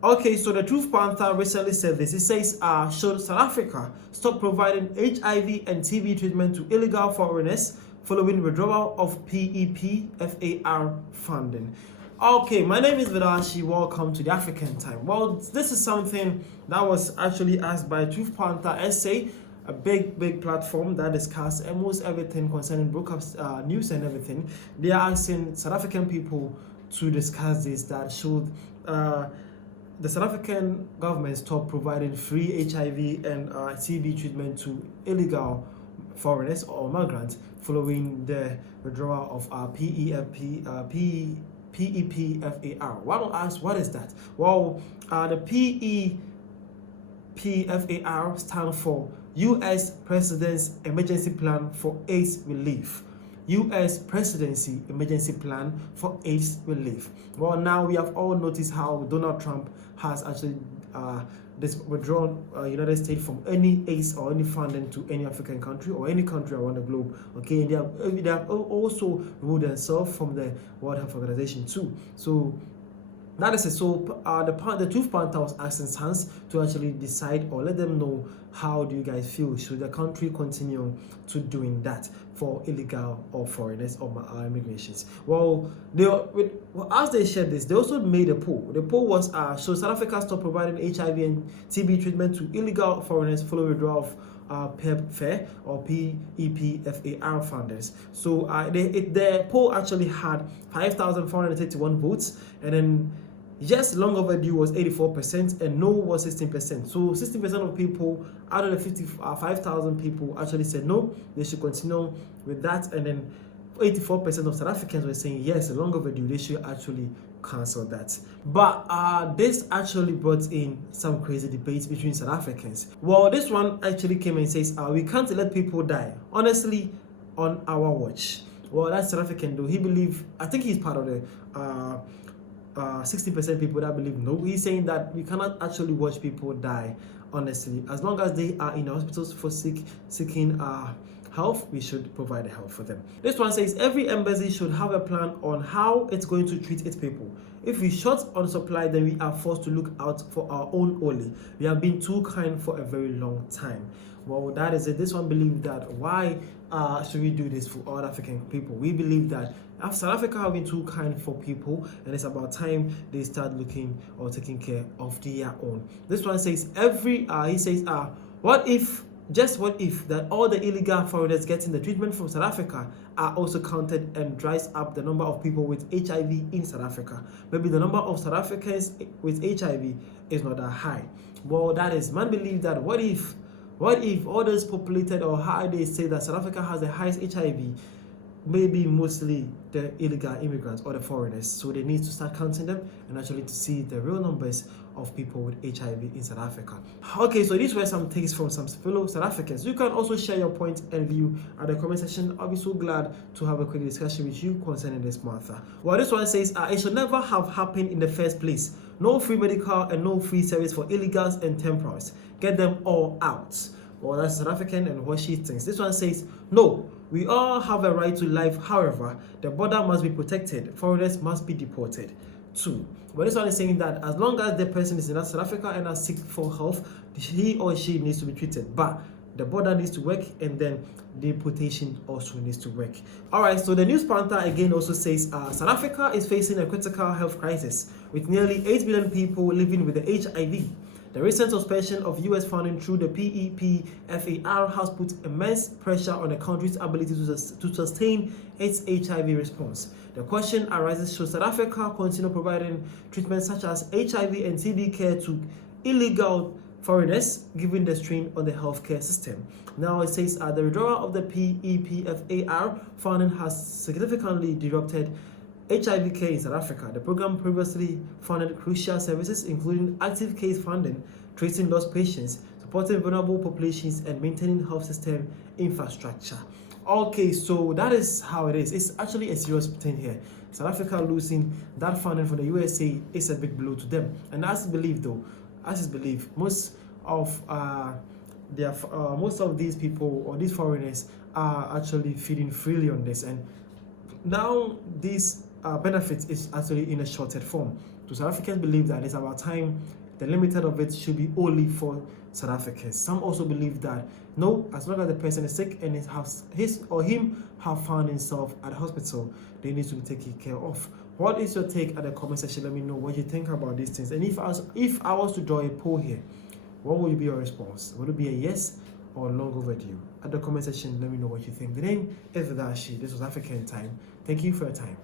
Okay, so the Truth Panther recently said this. It says, should South Africa stop providing HIV and TB treatment to illegal foreigners following withdrawal of PEPFAR funding? Okay, my name is Vidashi. Welcome to the African Time. Well, this is something that was actually asked by Truth Panther SA, a big platform that discusses almost everything concerning broadcast news and everything. They are asking South African people to discuss this, that should the South African government stop providing free HIV and TB treatment to illegal foreigners or migrants following the withdrawal of PEPFAR. One will ask, what is that? Well, the PEPFAR stands for U.S. President's Emergency Plan for AIDS Relief. U.S. Presidency Emergency Plan for AIDS Relief. Well, now we have all noticed how Donald Trump has actually withdrawn United States from any AIDS or any funding to any African country or any country around the globe. Okay, and they have also removed themselves from the World Health Organization too. So that is it. So the Truth Panther was asking SANS to actually decide or let them know, how do you guys feel? Should the country continue to doing that for illegal or foreigners or immigrations? Well, as they shared this, they also made a poll. The poll was, should South Africa stop providing HIV and TB treatment to illegal foreigners following withdrawal of PEPFAR or PEPFAR funders? So the poll actually had 5,431 votes, and then yes, long overdue was 84%, and no was 16%. So 16% of people out of the 55,000 people actually said no, they should continue with that, and then 84% of South Africans were saying yes, long overdue, they should actually cancel that. But this actually brought in some crazy debates between South Africans. Well, this one actually came and says, we can't let people die, honestly, on our watch. Well, that's South African though. He believe, I think he's part of the 60% people that believe no. He's saying that we cannot actually watch people die, honestly. As long as they are in the hospitals for seeking health, we should provide the help for them. This one says every embassy should have a plan on how it's going to treat its people. If we short on supply, then we are forced to look out for our own only. We have been too kind for a very long time. Well, that is it. This one believes that why should we do this for all African people? We believe that South Africa have been too kind for people, and it's about time they start looking or taking care of their own. This one says he says what if that all the illegal foreigners getting the treatment from South Africa are also counted and dries up the number of people with HIV in South Africa? Maybe the number of South Africans with HIV is not that high. Well, that is, man believe that what if all those populated, or how they say that South Africa has the highest HIV, maybe mostly the illegal immigrants or the foreigners. So they need to start counting them and actually to see the real numbers of people with HIV in South Africa. Okay, so these were some takes from some fellow South Africans. You can also share your point and view at the comment section. I'll be so glad to have a quick discussion with you concerning this matter. Well, this one says it should never have happened in the first place. No free medical and no free service for illegals and temporals. Get them all out. Well, that's South African and what she thinks. This one says, no, we all have a right to life. However, the border must be protected. Foreigners must be deported too. But this one is saying that as long as the person is in South Africa and is sick for health, he or she needs to be treated. But the border needs to work, and then deportation also needs to work. Alright, so the News Panther again also says South Africa is facing a critical health crisis with nearly 8 billion people living with the HIV. The recent suspension of US funding through the PEPFAR has put immense pressure on the country's ability to sustain its HIV response. The question arises, should South Africa continue providing treatments such as HIV and TB care to illegal foreigners, given the strain on the healthcare system? Now it says the withdrawal of the PEPFAR funding has significantly disrupted HIV care in South Africa. The program previously funded crucial services including active case funding, tracing lost patients, supporting vulnerable populations, and maintaining health system infrastructure. Okay, so that is how it is. It's actually a serious thing here. South Africa losing that funding from the USA is a big blow to them. And as is believed, most of these people or these foreigners are actually feeding freely on this, and now these benefits is actually in a shorted form. So South Africans believe that it's about time the limited of it should be only for South Africans. Some also believe that no, as long as the person is sick and his or him have found himself at the hospital, they need to be taken care of. What is your take at the comment section? Let me know what you think about these things. And if I was to draw a poll here, what would be your response? Would it be a yes or long overdue? At the comment section, let me know what you think. The name is Dashi. This was African Time. Thank you for your time.